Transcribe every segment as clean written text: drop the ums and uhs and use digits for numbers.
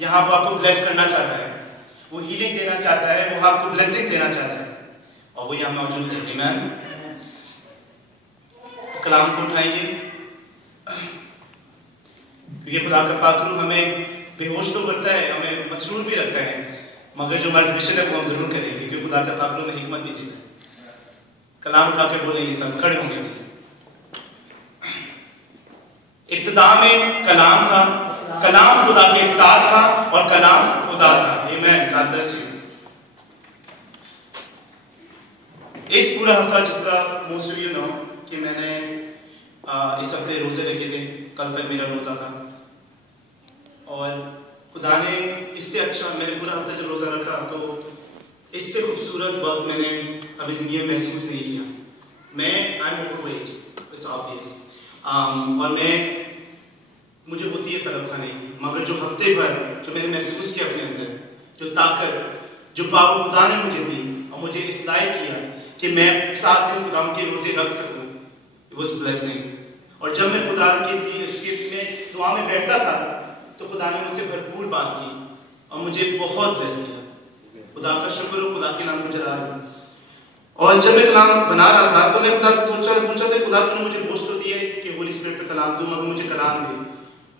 यहाँ वो आपको ब्लेस करना चाहता है, वो हीलिंग देना चाहता है, वो आपको ब्लेसिंग देना चाहता है, और वो यहाँ मौजूद है। आमीन। कलाम को उठाएंगे, क्योंकि खुदा का पाक रूह हमें बेहोश तो करता है, हमें मसरूर भी रखता है, मगर जो मल्टीप्लिकेशन है वो हम जरूर करेंगे, क्योंकि खुदा का पाक रूह में हिकमत भी देता है। कलाम उठा के बोलेंगे, सब खड़े होंगे प्लीज। इब्तिदा में कलाम था, कलाम खुदा के साथ था और कलाम खुदा था। आमीन। God bless you. इस पूरा हफ्ता जिस तरह मोस्ट ऑफ यू नो कि मैंने इस हफ्ते रोजे रखे थे, कल तक मेरा रोजा था, और खुदा ने इससे अच्छा, मैंने पूरा हफ्ता जब रोजा रखा तो इससे खूबसूरत वक्त मैंने अभी जिंदगी में महसूस नहीं किया। मैं I am overweight, it's obvious, और मुझे होती है तलब खाने की, मगर जो हफ्ते भर जो मैंने महसूस किया अपने अंदर, जो ताकत, जो पावर खुदा ने मुझे दी और मुझे इस लायक किया कि मैं 7 दिन खुदा के रोजे रख सकूं, इट वाज ब्लेसिंग। और जब मैं खुदा की दुआ में बैठता था तो खुदा ने मुझसे भरपूर बात की और मुझे बहुत ब्लेस किया। खुदा का शुक्र हो, खुदा के नाम को जला रहा हूं। और जब मैं कलाम बना रहा था तो मैं खुदा से पूछा था, खुदा तूने मुझे बोझ तो दिए कि होली स्पिरिट पे कलाम दूं, अब मुझे कलाम दे,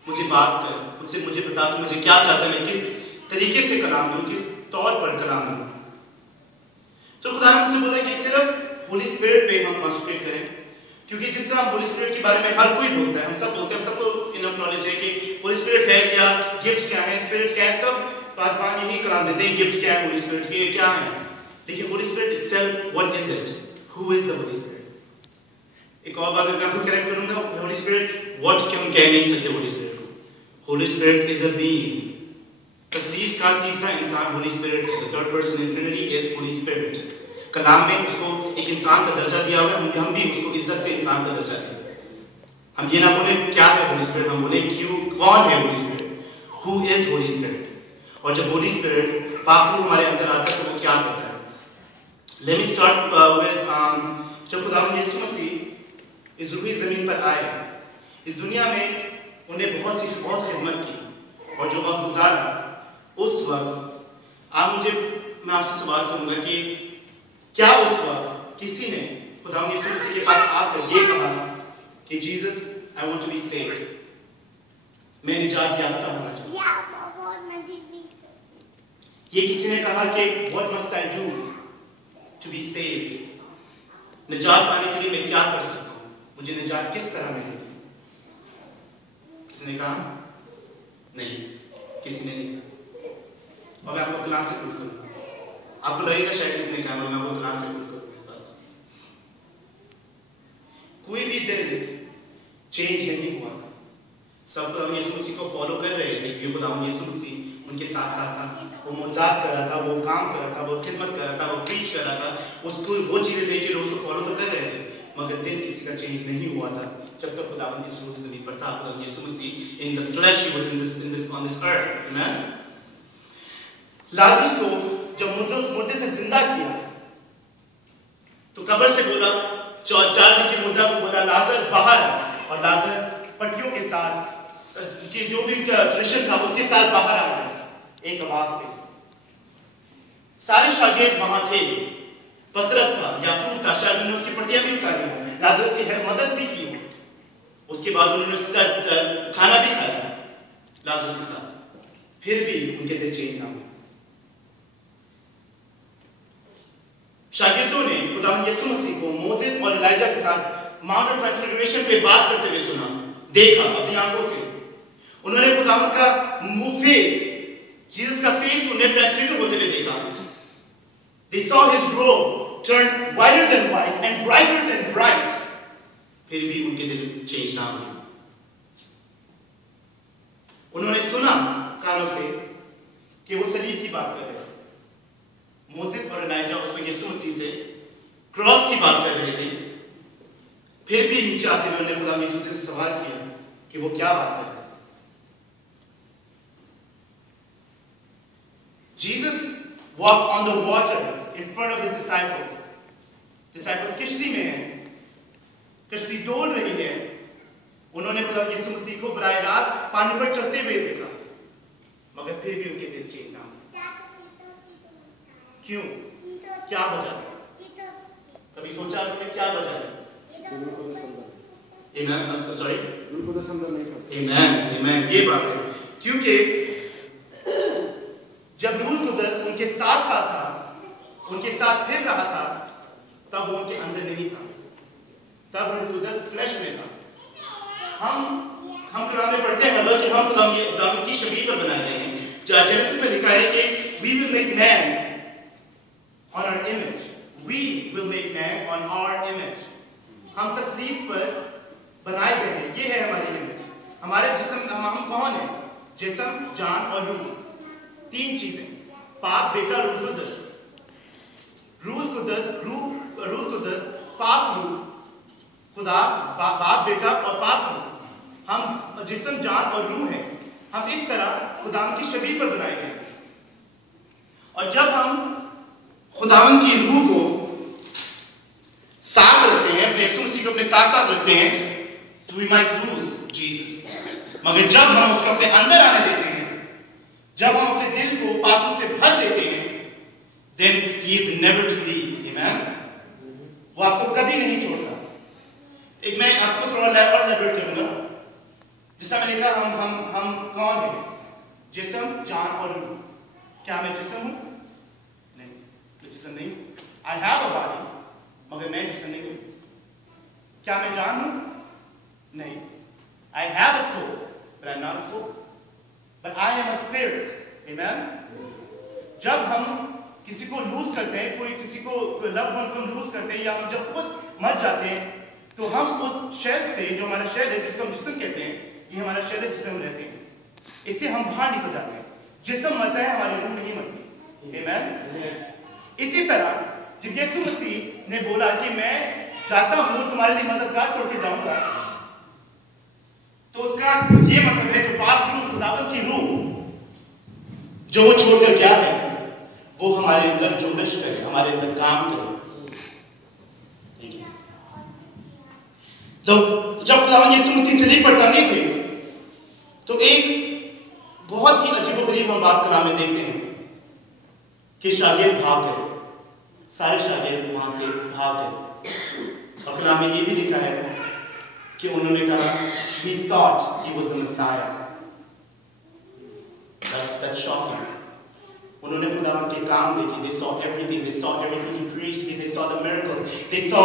मुझे बात कर, मुझे बता कि मुझे क्या चाहता है, मैं किस तरीके से कलाम दूं, किस तौर पर कलाम दूं। तो खुदा ने मुझसे बोला कि सिर्फ होली स्पिरिट पे हम कॉन्सेंट्रेट करें, क्योंकि जिस तरह होली स्पिरिट के बारे में हर कोई बोलता है, हम सब बोलते हैं, हम सबको इनफ नॉलेज है कि होली स्पिरिट है क्या, गिफ्ट्स क्या है, स्पिरिट्स क्या है, सब पासवान यही कलाम देते हैं, गिफ्ट्स क्या है होली स्पिरिट के, क्या है। देखिए Holi spirit itself, what is it, who is the holy spirit. एक और बात मैं आपको करेक्ट करूंगा, होली स्पिरिट व्हाट क्यों कह नहीं सकते होली स्पिरिट को। Holy spirit is a being, तस्लीस का तीसरा इंसान होली स्पिरिट है, the third person in trinity is holy spirit. कलाम में उसको एक इंसान का दर्जा दिया हुआ है, हम भी उसको इज्जत से इंसान का दर्जा दें। हम ये ना बोले क्या है होली स्पिरिट, हम बोले क्यों, कौन है Holi spirit, who is holy spirit. और जब होली स्पिरिट पाक रूह हमारे अंदर आता है तो वो क्या करता है। लेट मी स्टार्ट विद जब खुदा यीशु मसीह इस रूही जमीन पर आए, इस दुनिया में उन्हें बहुत खिदमत की और जो वक्त गुजारा, उस वक्त मैं आपसे सवाल करूंगा कि क्या उस वक्त किसी ने खुदा यीशु मसीह के पास आकर ये कहा कि Jesus I want to be saved, मैं निजात याफ्ता होना चाहता हूं। ये किसी ने कहा कि what must I do to be saved, निजात पाने के लिए मैं क्या कर सकता हूं, मुझे निजात किस तरह मिलेगी। किसी ने कहा नहीं, किसी ने नहीं कहा। और मैं आपको कलाम से प्रूफ करूंगा, आपको लगेगा शायद किसने कहा, मैं आपको कलाम से प्रूफ करूंगा इस बात को। कोई भी दिन चेंज नहीं हुआ था, सब खुदा यीशु मसीह को फॉलो कर रहे थे, क्योंकि खुदा यीशु मसीह उनके साथ साथ था, वो मौजूद कर रहा था, वो काम कर रहा था, वो खिदमत कर रहा था, वो प्रीच कर रहा था, उसको वो चीजें देख के लोग उसको फॉलो तो कर रहे थे, मगर दिल किसी का चेंज नहीं हुआ था जब तक खुदा यीशु जमीन पर था। खुदा Yeshu Masih in the flesh, he was in this on this earth. आमेन। लाजरस को जब मुर्दे से जिंदा किया तो कब्र से बोला, 4 दिन के मुर्दा को बोला लाजर बाहर, और लाजर पट्टियों के साथ कि जो भी ट्रेडिशन था उसके साथ बाहर आ गया एक आवाज पे। सारे शागिर्द वहां थे, पतरस था, याकूब था, शायद उन्होंने उसकी पट्टियां भी उतारी, लाजरस की मदद भी की, उसके बाद उन्होंने उसके साथ खाना भी खाया लाजरस के साथ, फिर भी उनके दिल चेंज ना हुआ। शागिर्दों ने खुदा यीशु मसीह को मोसेस और एलिजा के साथ माउंट ऑफ ट्रांसफिगरेशन पे बात करते हुए सुना, देखा अपनी आंखों से। उन्होंने खुदा का फेस, जीसस का फेस उन्हें ट्रांसफिगर होते हुए देखा। They saw his robe turn whiter than white and brighter than bright. फिर भी उनके दिल चेंज ना हुआ। उन्होंने सुना कानों से कि वो सलीब की बात कर रहे थे, मोसेस और एलिजा उसमें यीशु मसीह से क्रॉस की बात कर रहे थे। फिर भी नीचे आते हुए उन्होंने खुदा यीशु से सवाल किया कि वो क्या बात कर रहे थे। Jesus walked on the water in front of his disciples. Disciples किश्ती में हैं, कश्ती डोल रही है। उन्होंने खुदा यीशु मसीह को बराह रास्त पानी पर चलते हुए देखा, मगर फिर भी उनके दिल चेंज ना हुए। क्यों? क्या वजह? कभी सोचा आपने क्या वजह है? Amen. Sorry. Amen. Amen. ये बात है, क्योंकि जब रूह कुदस उनके साथ साथ था, उनके साथ फिर रहा था, तब वो उनके अंदर नहीं था, तब रूह कुदस फ्लैश में था। हम कलाम में पढ़ते हैं कि हम खुदा की शबीह पर बनाए गए हैं। जेनेसिस में लिखा है कि we will make man on our image. We will make man on our image. हम तस्लीस पर बनाए गए हैं, ये है हमारी इमेज। हमारे जिस्म, हम कौन है? जिस्म, जान और रूह, तीन चीजें, पाक, बेटा, रूह कुदस। रूह कुदस, पाक रूह, खुदा, बाप, बेटा और पाक रूह। हम जिस्म, जान और रूह हैं। हम इस तरह खुदावन की शबीह पर बनाए गए हैं। और जब हम खुदावन की रूह को साथ रखते हैं, अपने यीशु मसीह को अपने साथ रखते हैं, तो we might lose Jesus. मगर जब हम उसको अपने अंदर आने देते हैं, जब हम अपने दिल को पापों से भर देते हैं, then he is never to leave. Amen. वो आपको कभी नहीं छोड़ता। एक मैं आपको थोड़ा और एलैबोरेट करूंगा। जिसका मैंने कहा हम कौन है? जिस्म, जान और रूह। क्या मैं जिस्म हूं? नहीं, मैं जिस्म नहीं हूं। I have a body, मगर मैं जिस्म नहीं हूं। क्या मैं जान हूं? नहीं। I have a soul, but I'm not a soul. But I am a spirit. Amen. जब हम किसी को लूज करते हैं, किसी को लव वन को लूज करते हैं, या हम जब खुद मर जाते हैं, तो हम उस शेल से, जो हमारा शेल है, जिसको हम जिस्म कहते हैं, ये हमारा शेल है जिसमें हम रहते हैं, इससे हम बाहर निकल जाते हैं। जिस्म मरता है, हमारी रूह नहीं मरती। Amen. इसी तरह जब यीशु मसीह ने बोला कि मैं चाहता हूं तुम्हारे लिए मददगार छोड़ के जाऊंगा, तो उसका ये मतलब है जो पाक रूह, खुदावंद की रूह जो वो छोड़कर क्या है, वो हमारे अंदर जुम्बिश करे, हमारे अंदर काम करे। तो जब खुदावंद यीशु मसीह सलीब पर टंगे थे, तो एक बहुत ही अजीबोगरीब हम बात कलाम में देखते हैं कि शागिर्द भाग गए, सारे शागिर्द वहां से भाग गए। और कलाम में ये भी लिखा है कि उन्होंने कहा, we thought he was the Messiah. That's shocking. उन्होंने खुदावंद के काम देखे, they saw everything he preached, they saw the miracles, they saw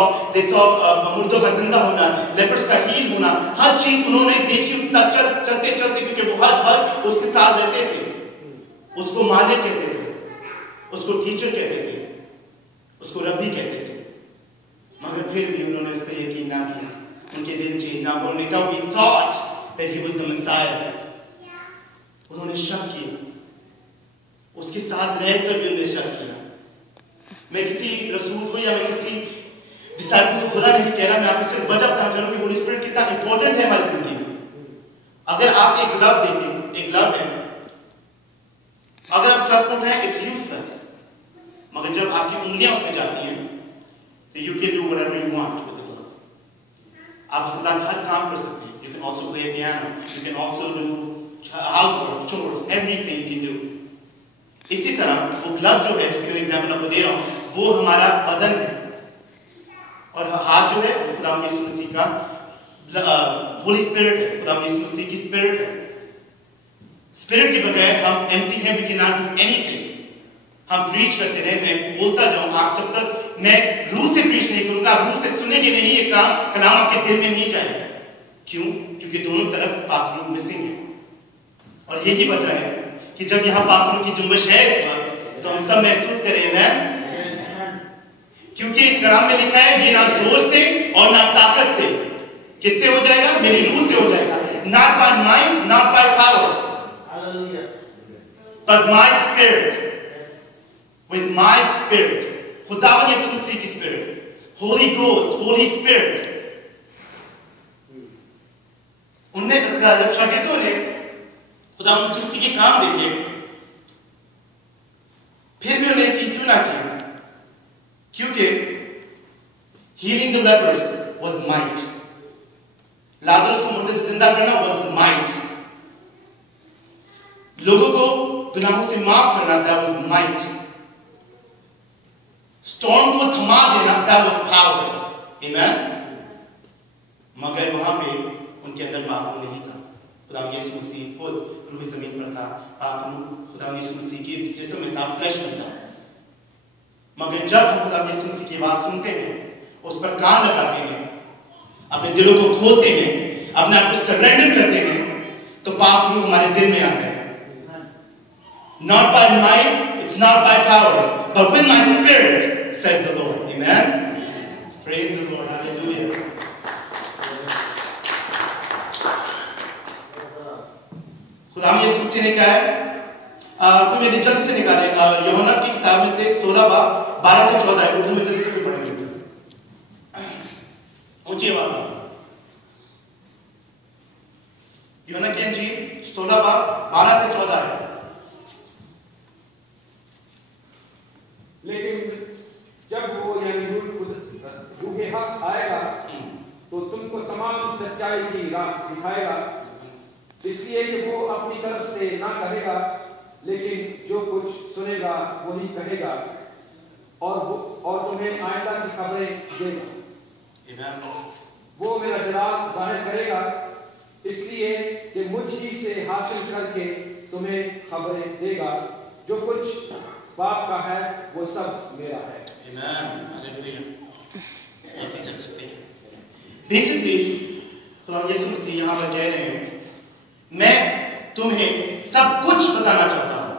मुर्दों का जिंदा होना, लेपर्स का हील होना, हर चीज उन्होंने देखी उसका चलते क्योंकि वो हर उसके साथ रहते थे। उसको मालिक कहते थे, उसको टीचर कहते थे, उसको रब्बी कहते थे, मगर फिर भी उन्होंने उस पर यकीन ना किया, उनके दिल चेंज ना, उन्होंने कहा we thought that he was the Messiah. उन्होंने शक किया, उसके साथ रहकर भी उन्होंने शक किया। मैं किसी रसूल को या मैं किसी डिसाइपल को बुरा नहीं कह रहा, मैं आपको सिर्फ वजह बताना चाहूं कि होली स्पिरिट कितना इंपॉर्टेंट है हमारी जिंदगी में। अगर आप एक ग्लव देखें, एक ग्लव है, अगर आप ग्लव को उठाएं, इट्स यूजलेस, मगर जब आपकी उंगलियां उसमें जाती हैं, तो you can do whatever you want with the glove. आप उसके साथ हर काम कर सकते हैं। You can also play piano, you can also do housework, chores, everything you can do. इसी तरह वो ग्लव जो है, जिसके मैं एग्जांपल आपको दे रहा हूं, वो हमारा बदन है, और हाथ जो है वो खुदावंद यीशु मसीह का होली स्पिरिट है, खुदावंद यीशु मसीह की स्पिरिट है। स्पिरिट के बगैर हम एम्प्टी हैं, we can not do anything. हम प्रीच करते रहे, मैं बोलता जाऊं, आप जब तक मैं रूह से प्रीच नहीं करूंगा, आप रूह से सुनेंगे नहीं, ये कलाम आपके दिल में नहीं जाएगा। क्यों? क्योंकि दोनों तरफ पाक रूह मिसिंग है। और यही वजह है कि जब यहां पाक रूह की जुम्बिश है इस वक्त, तो हम सब महसूस करें, क्योंकि कलाम में लिखा है, ये ना जोर से और ना ताकत से, किससे हो जाएगा? मेरी रूह से हो जाएगा। Not by mind, not by power, but my spirit, with my spirit, खुदावंद यीशु मसीह की spirit, Holi ghost, Holi spirit. उनने जब शागिर्दों ने खुदावंद यीशु मसीह के काम देखे, फिर भी उन्हें यकीन क्यों ना किया? क्योंकि healing the lepers was might, Lazarus को मुर्दे से जिंदा करना was might, लोगों को गुनाहों से माफ करना, that was might. स्टॉर्म को थमा देना, that was power. Amen. मगर वहां पे उनके अंदर पाकरू नहीं था। खुदा यीशु मसीह खुद रूह जमीन पर था, पाकरू खुदा यीशु मसीह की जिस्म में था, फ्लैश में था। मगर जब हम खुदा यीशु मसीह की आवाज सुनते हैं, उस पर कान लगाते हैं, अपने दिलों को खोलते हैं, अपने आप को सरेंडर करते हैं, तो पाकरू हमारे दिल में आता है। Not by might, it's not by power, but with my spirit, says the Lord. Amen. Praise the Lord. Hallelujah. खुदा यीशु मसीह ने कहा है, कोई मेरी जल्दी से निकाले यूहन्ना की किताब में से 16 बाब 12 से 14 है, उर्दू में जल्दी से कोई पढ़ेंगे, ऊंची आवाज में। यूहन्ना की इंजील 16 बाब 12 से 14 है। लेकिन जब वो यानी रूह हक आएगा तो तुमको तमाम सच्चाई की राह दिखाएगा, इसलिए कि वो अपनी तरफ से ना कहेगा, लेकिन जो कुछ सुनेगा वही कहेगा और तुम्हें आइंदा की खबरें देगा। वो मेरा जलाल जाहिर करेगा, इसलिए कि मुझ ही से हासिल करके तुम्हें खबरें देगा। जो कुछ बाप का है वो सब मेरा है। बेसिकली खुदा यीशु मसीह यहाँ पर कह रहे हैं, मैं तुम्हें सब कुछ बताना चाहता हूँ,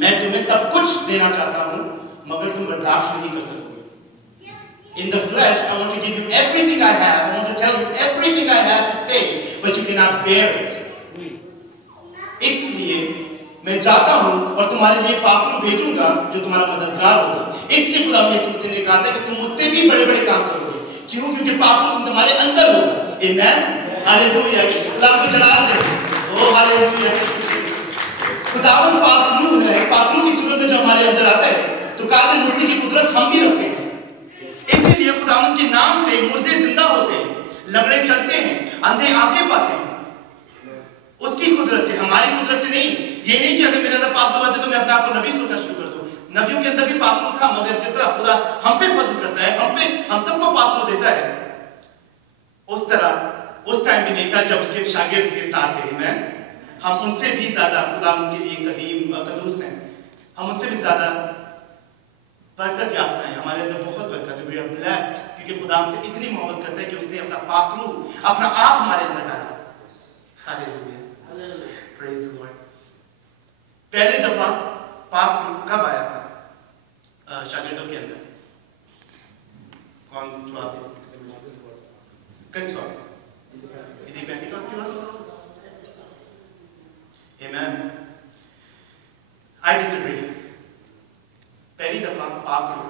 मैं तुम्हें सब कुछ देना चाहता हूँ, मगर तुम बर्दाश्त नहीं कर सकते। In the flesh, I want to give you everything I have. I want to tell you everything I have to say, but you cannot bear it. इसलिए मैं जाता हूं और तुम्हारे लिए पाकरू भेजूंगा जो तुम्हारा मददगार होगा। इसलिए खुदा यीशु मसीह ने कहा था कि तुम मुझसे भी बड़े-बड़े काम करोगे। क्यों? क्योंकि पाकरू तुम्हारे अंदर होगा। आमेन। हालेलुया। खुदा को जलाल दे। ओ हालेलुया। खुदावंद पाकरू है। पाकरू की सूरत में जो हमारे अंदर आता है, तो कादिर मुर्दे की कुदरत हम भी रखते हैं। इसलिए खुदावंद के नाम से मुर्दे जिंदा होते हैं, लंगड़े चलते हैं, अंधे आंखें पाते हैं। उसकी कुदरत से, हमारी कुदरत से नहीं। ये नहीं कि अगर मेरे अंदर पाक दुआ से तो मैं अपने आप को नबी सोचना शुरू कर दूं। नबियों के अंदर भी पाकरू था, मगर जिस तरह खुदा हम पे फजल करता है, हम सबको पाकरू देता है, उस तरह उस टाइम भी नहीं था जब उसके शागिर्द के साथ थे। मैं हम उनसे भी ज्यादा खुदा उनके लिए कदीम कदूस हैं, हम उनसे भी ज्यादा बरकत याफ्ता है। हमारे अंदर बहुत बरकत है। वी आर ब्लेस्ड, क्योंकि खुदा हमसे इतनी मोहब्बत करता है कि उसने अपना पाकरू, अपना आप हमारे अंदर डाला। हालेलुया। Praise the Lord. पहली दफा पाकरू कब आया था शागिर्दों के अंदर? कौन जवाब दे सकता है? किस वक्त? यदि पेंटिकॉस्ट की बात? आमेन। I disagree. पहली दफा पाकरू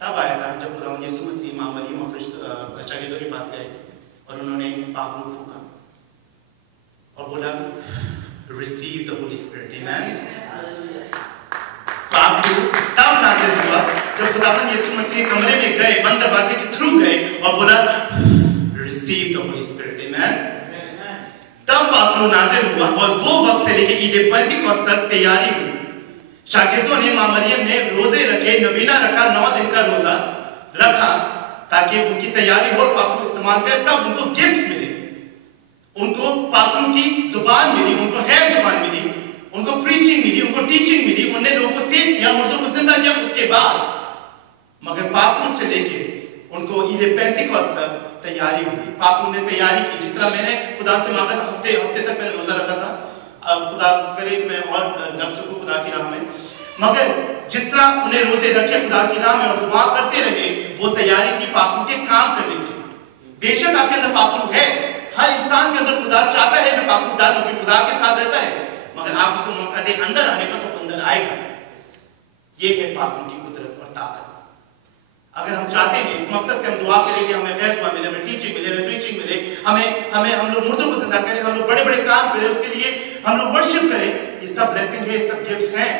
तब आया था जब खुदा यीशु मसीह मां मरियम और शागिर्दों के पास गए और उन्होंने पाकरू फूंका और बोला, receive the Holy Spirit. Amen. पाकरू तब नाज़िल हुआ जब खुदावंद यीशु मसीह कमरे में गए, बंद दरवाजे के थ्रू गए और बोला, receive the Holy Spirit. Amen. तब पाकरू नाज़िल हुआ और वो वक्त से लेकर ईद पेंटिकॉस्ट तक तैयारी हुई। शागिर्दों ने, मां मरियम ने रोजे रखे, नवीना रखा, 9 दिन का रोजा रखा ताकि उनकी तैयारी हो, पाकरू इस्तेमाल करे। तब उनको गिफ्ट्स मिले, उनको पाकरू की जुबान मिली, उनको खैर जुबान मिली, उनको प्रीचिंग मिली, उनको टीचिंग मिली, उन्होंने लोगों को सेव किया, मुर्दों को जिंदा किया। उसके बाद मगर पाकरू से लेके उनको ईद पेंटिकॉस्ट तक तैयारी हुई। पाकरू ने तैयारी की। जिस तरह मैंने खुदा से मांगा था, हफ्ते तक मैंने रोजा रखा था, अब खुदा करे मैं और लग सकूं खुदा की राह में, मगर जिस तरह उन्हें रोजे रखे खुदा की राह में और दुआ करते रहे, वो तैयारी थी पाकरू के काम करने की। बेशक आपके अंदर पाकरू है, हर इंसान के अंदर खुदा चाहता है मैं पाकरू डालूं, क्योंकि खुदा के साथ रहता है, मगर आप उसको मौका दे अंदर आने का तो अंदर आएगा। ये है पाकरू की कुदरत और ताकत। अगर हम चाहते हैं, इस मकसद से हम दुआ करें कि हमें फैसला मिले, हमें टीचिंग मिले, हमें प्रीचिंग मिले, हमें हम लोग मुर्दों को जिंदा करें, हम लोग बड़े बड़े काम करें, उसके लिए हम लोग वर्शिप करें, ये सब ब्लेसिंग है, सब गिफ्ट्स हैं,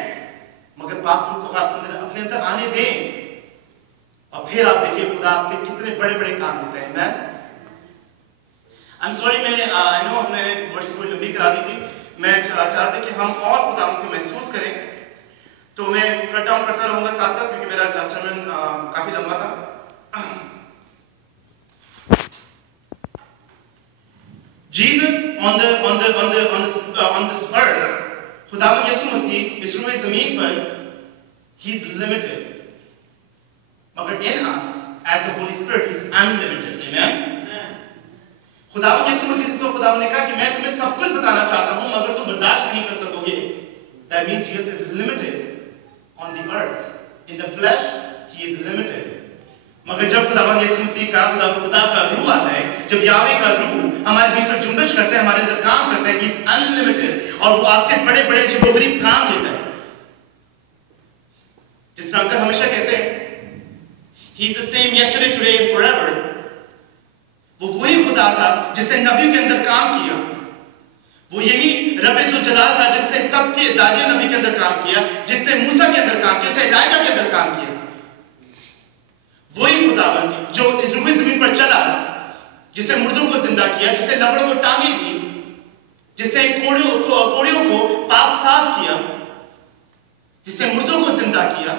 मगर पाकरू को अपने अंदर आने दें और फिर आप देखिए खुदा आपसे कितने बड़े बड़े काम देता है। मैं I am sorry, I know हमने वर्शिप को लंबी करा दी थी, मैं चाहता था कि हम और खुदावंद को महसूस करें, तो मैं कट डाउन करता रहूंगा साथ साथ, क्योंकि मेरा सर्मन काफी लंबा था। Jesus on this earth, खुदावंद यीशु मसीह इस रूए ज़मीन पर, he is limited, मगर in us as the Holy Spirit he is unlimited. Amen. खुदावंद यीशु मसीह से खुदावंद ने कहा कि मैं तुम्हें सब कुछ बताना चाहता हूं, मगर तुम बर्दाश्त नहीं कर सकोगे। That means Jesus is limited on the earth. In the flesh he is limited. मगर जब खुदावंद यीशु मसीह का खुदा का रूह आता है, जब यावे का रूह हमारे बीच में जुम्बिश करता है, हमारे अंदर काम करता है, he is unlimited, और वो आपसे बड़े बड़े अजीबोगरीब काम लेता है। जिस तरह अंकल हमेशा कहते हैं, he is the same yesterday, today and forever। वो वही खुदा था जिसने नबी के अंदर काम किया, वो यही रब्बे ज़ुल जलाल था जिसने सबके दानिया नबी के अंदर काम किया, जिसने मूसा के अंदर काम किया, इलाइजा के अंदर काम किया। वही खुदावंद जो इस रूबी जमीन पर चला, जिसने मुर्दों को जिंदा किया, जिसने लकड़ों को टांगे दी, जिसने कोड़ियों को पाक साफ किया, जिसने मुर्दों को जिंदा किया,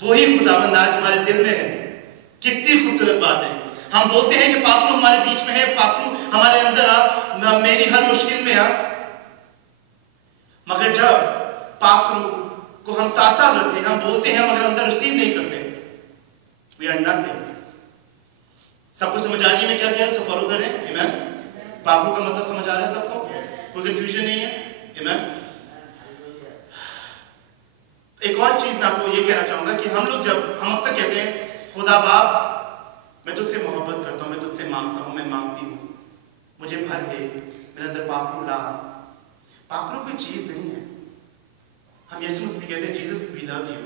वही खुदावंद आज हमारे दिल में है। कितनी खूबसूरत बात है। हम बोलते हैं कि पाकरू हमारे बीच में है, पाकरू हमारे अंदर आ, मेरी हर मुश्किल में आ, मगर जब पाकरू को हम साथ साथ रखते हैं, हम बोलते हैं मगर अंदर रिसीव नहीं करते, we are nothing। सबको समझ आ रही है मैं क्या कह रहा हूं? सब फॉलो कर रहे हैं? आमेन। पाकरू का मतलब समझ आ रहा है सबको? कोई कंफ्यूजन नहीं है? आमेन। एक और चीज मैं आपको ये कहना चाहूंगा कि हम अक्सर कहते हैं, खुदा बाप मैं तुझसे मोहब्बत करता हूं, मैं तुझसे मांगता हूं, मैं मांगती हूं, मुझे भर दे, मेरे अंदर पाकरू ला। पाकरू कोई चीज नहीं है। हम यीशु मसीह कहते हैं, Jesus we love you,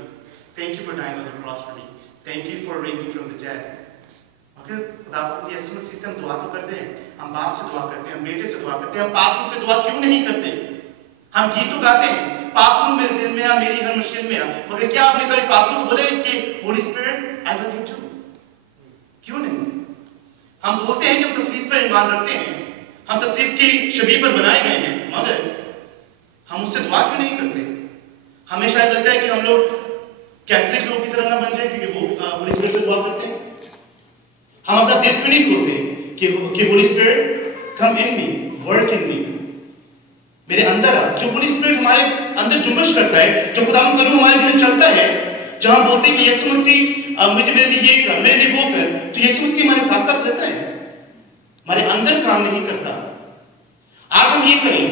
thank you for dying on the cross for me, thank you for raising from the dead. मगर यीशु मसीह से हम दुआ तो करते हैं, हम बाप से दुआ करते हैं, हम बेटे से दुआ करते हैं, हम पाकरू से दुआ क्यों नहीं करते? हम गीत तो गाते हैं, पाकरू मेरे दिल में आ, मेरी हर मुश्किल में आ, मगर क्या आपने कभी पाकरू को बोले कि holy spirit I love you too? क्यों नहीं? हम बोलते हैं कि हम तस्लीस पर ईमान रखते हैं, हम तस्लीस की शबीह पर बनाए गए हैं, मगर हम उससे दुआ क्यों नहीं करते? हमें शायद लगता है कि हम लोग कैथलिक लोग की तरह ना बन जाए, क्योंकि वो होली स्पिरिट से दुआ करते हैं। हम अपना दिल क्यों नहीं खोलते कि holy spirit come in me, work in me, मेरे अंदर आ। जो होली स्पिरिट हमारे अंदर जुम्बिश करता है, जो खुदावंद का रूह हमारे लिए चलता है, जहां बोलते हैं कि यीशु मसीह मुझे मेरे लिए ये कर, मेरे लिए वो कर, तो यीशु मसीह हमारे साथ साथ रहता है, हमारे अंदर काम नहीं करता। आज हम ये करें,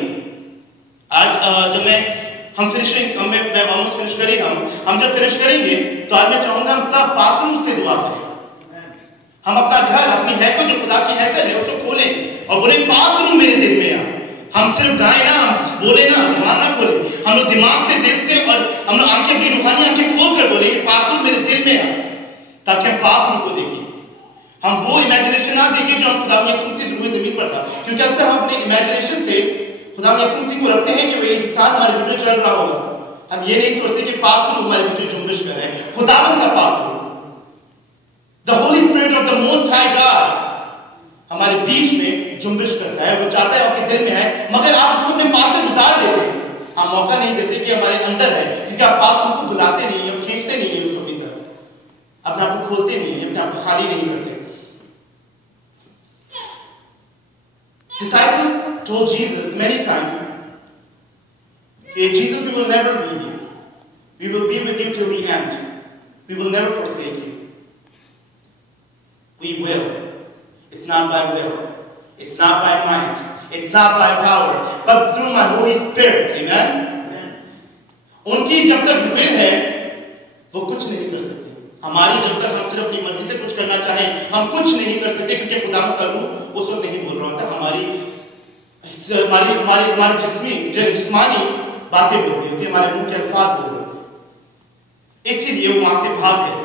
आज जब मैं ऑलमोस्ट फिनिश कर ही रहा हूं, हम जब फिनिश करेंगे तो आज मैं चाहूंगा हम सब पाकरू से दुआ करें। हम अपना घर, अपनी हैकल, जो खुदा की हैकल है, उसको खोलें और बोले, पाकरू मेरे दिल में आ। हम सिर्फ गाएं ना, हम बोले ना, जुबान ना खोले, हम लोग दिमाग से, दिल से, और हम लोग आंखें, अपनी रूहानी आंखें खोल कर बोले कि पाकरू मेरे दिल में आ, ताकि हम पाकरू को देखें। हम वो इमेजिनेशन ना देखें जो हम खुदा यीशु मसीह रूए ज़मीन पर था, क्योंकि अक्सर हम अपने इमेजिनेशन से खुदा यीशु मसीह को रखते हैं कि वो इंसान हमारे बीच में चल रहा होगा। हम ये नहीं सोचते कि पाकरू हमारे बीच में जुम्बिश कर रहे हैं। खुदावंद का पाकरू, the holy spirit of the most high God हमारे बीच में जुम्बिश करता है। वो चाहता है आपके दिल में है, मगर आप उसको अपने पास से गुजार देते हैं, आप मौका नहीं देते कि हमारे अंदर है, क्योंकि आप पाकरू को बुलाते नहीं है, खींचते नहीं है उसको अपनी तरफ, अपने आप को खोलते नहीं है, अपने आप को खाली नहीं करते। Disciples told Jesus many times, Jesus, we will never leave you. We will be with you till the end. We will never forsake you. We will. It's not by will. It's not by might. It's not by power. But through my Holy Spirit. Amen? उनकी जब तक will है, वो कुछ नहीं कर सकते। हमारी जब तक हम सिर्फ अपनी मर्जी से कुछ करना चाहें, हम कुछ नहीं कर सकते, क्योंकि खुदा का रूह उस वक्त नहीं बोल रहा होता, हमारी जिस्मानी बातें बोल रही होती, हमारे मुंह के अल्फाज बोल रहे होते, इसीलिए वो वहां से भाग गए।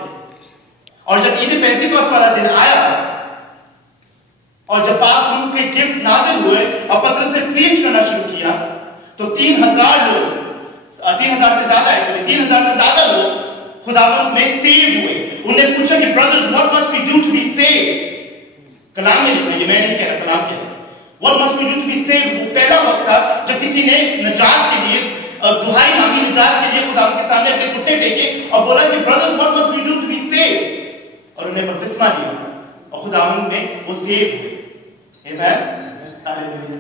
और जब ईद पेंतिकोस्त वाला दिन आया और जब पाक रूह के गिफ्ट नाज़िल हुए और पतरस ने प्रीच करना शुरू किया, तो 3000 लोग, 3000 से ज्यादा, एक्चुअली 3000 से ज्यादा लोग खुदावंद में सेव हुए। उन्हें पूछा कि brothers, what must we do to be saved? कलाम में लिखा, ये मैं नहीं कह रहा, कलाम कह रहा। What must we do to be saved? वो पहला वक्त था जब किसी ने निजात के लिए दुहाई मांगी, निजात के लिए खुदा के सामने अपने घुटने टेके और बोला कि brothers what must we do to be saved, और उन्हें बपतिस्मा लिया और खुदावंद में वो सेव हुए। आमीन, हालेलुया।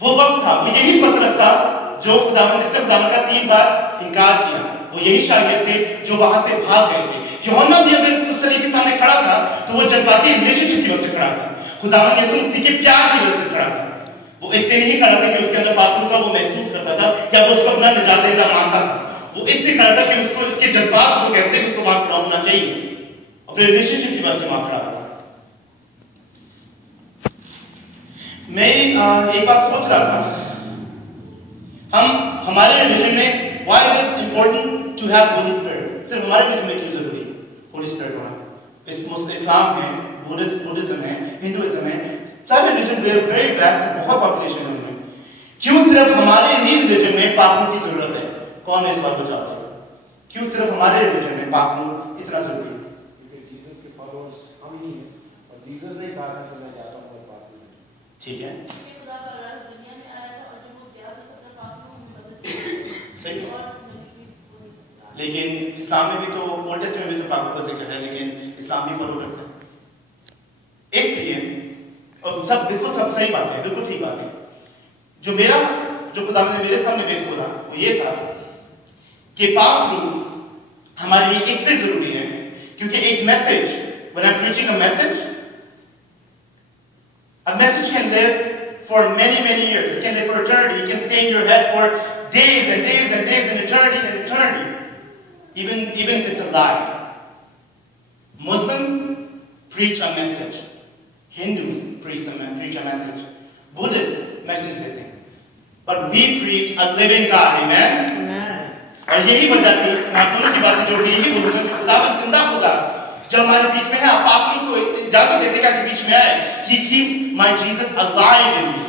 वो वक्त था, वो यही पतरस था जो खुदावंद, जिसने खुदावंद का 3 बार इनकार किया। वो यही शागिर्द थे जो वहां से भाग गए थे। यूहन्ना भी अगर उस सलीब के सामने खड़ा था तो वो जज्बाती रिलेशनशिप की वजह से खड़ा था, खुदावंद यीशु मसीह के प्यार की वजह से खड़ा था। वो इसलिए नहीं खड़ा था कि उसके अंदर पाप का वो महसूस करता था या वो उसको अपना निजात-देता मानता था। वो इसलिए खड़ा था कि उसको उसके जज्बात उसको कहते हैं कि उसको वहां खड़ा होना चाहिए, अपने रिलेशनशिप की वजह से वहां खड़ा था। मैं एक बात सोच रहा था, हमारे रिलीजन में why is it important to have Holy Spirit? सिर्फ हमारे रिलीजन में क्यों जरूरी है Holy Spirit होना? इस्लाम है, बुद्धिज्म है, हिंदुइज्म है, सारे religion they are very vast, बहुत पॉपुलेशन है उनमें। क्यों सिर्फ हमारे ही रिलीजन में पापों की जरूरत है? कौन है इस बात को जानता है? क्यों सिर्फ हमारे रिलीजन में पापों इतना जरूरी है? क्योंकि जीसस के फॉलोअर्स हम ही हैं और जीसस ने कहा था कि मैं जाता हूं और पाप नहीं। ठीक है, सही है। लेकिन इस्लाम में भी तो, ओल्ड टेस्टमेंट में भी तो पापों का जिक्र है, लेकिन इस्लाम भी फॉलो करता है। इसलिए और सब बिल्कुल सब सही बात है, बिल्कुल ठीक बात है। जो खुदा ने मेरे सामने वेद खोला वो ये था कि पाप रूह हमारे लिए इसलिए जरूरी है क्योंकि एक message, when I'm preaching a message can live for many years. It can live for eternity. It can stay in your head for days and days and days and eternity. Even if it's a lie. Muslims preach a message. Hindus preach a message. Buddhists message देते हैं. But we preach a living God. Amen? और यही वजह थी, मैं दोनों की बातें जोड़ के यही बोलूंगा कि खुदा जिंदा खुदा जो हमारे बीच में है, आप पापियों को इजाजत देते क्या कि बीच में आए? He keeps my Jesus alive in me.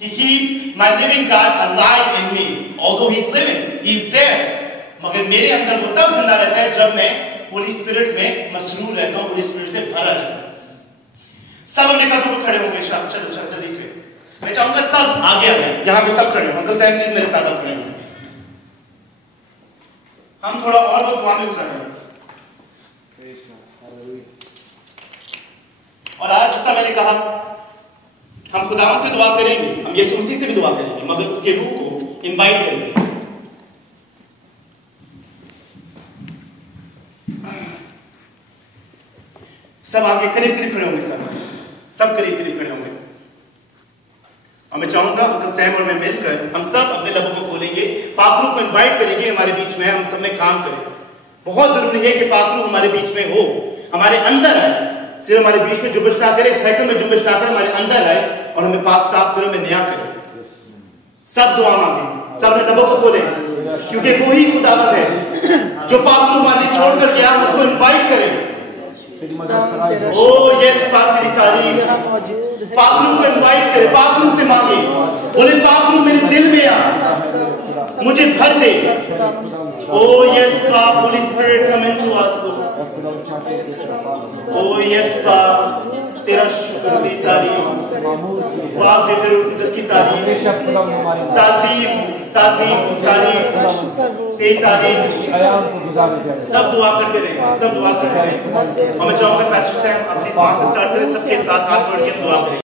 He keeps my living God alive in me. Although He's living, He's there. मगर मेरे अंदर वो तब जिंदा रहता है जब मैं होली स्पिरिट में मसरूर रहता हूँ, होली स्पिरिट से भरा रहता हूँ। सब अपने कदमों पर खड़े होंगे, चलो जल्दी से। मैं चाहूंगा सब आगे आ जाए, यहाँ पे सब खड़े हो। अंकल साहब प्लीज मेरे साथ खड़े हो। हम थोड़ा और वक्त दुआ में गुजारेंगे। और आज जिस तरह मैंने कहा, हम खुदावंद से दुआ करेंगे, हम यीशु मसीह से भी दुआ करेंगे, मगर उसके रूह को इनवाइट करेंगे। सब आगे करीब खड़े होंगे, सब करीब खड़े होंगे। और मैं चाहूंगा अंकल सैम और मैं मिलकर हम सब अपने लबों को खोलेंगे, पाकरू को इनवाइट करेंगे हमारे बीच में, हम सब में काम करें। बहुत जरूरी है कि पाकरू हमारे बीच में हो, हमारे अंदर आए, सिर्फ हमारे बीच में जुम्बिश ना करे, साइकिल में जुम्बिश ना करे, हमारे अंदर आए और हमें पाक साफ करे, हमें नया करे। सब दुआ मांगे, सब अपने लबों को खोलें, क्योंकि वो ही खुदावंद है जो पाकरू हमारे लिए छोड़ कर गया, हम उसको इनवाइट करें। ओ यस, पाक तेरी तारीफ, पाकरू को इनवाइट करे, पाकरू से मांगे, बोले पाकरू मेरे दिल में आ, मुझे भर दे। ओ यस पाक, होली स्पिरिट कम इनटू अस। ओ यस पाक, तेरा शुक्र, तेरी तारीफ, पाक बेटे रूह कुदस की तारीफ, ताज़ीम तारीफ, तेरी तारीफ। सब दुआ करते रहें, सब दुआ करते रहें। और मैं चाहूंगा पास्टर साहब अपनी दुआ से स्टार्ट करें, सबके साथ हाथ जोड़ के दुआ करें।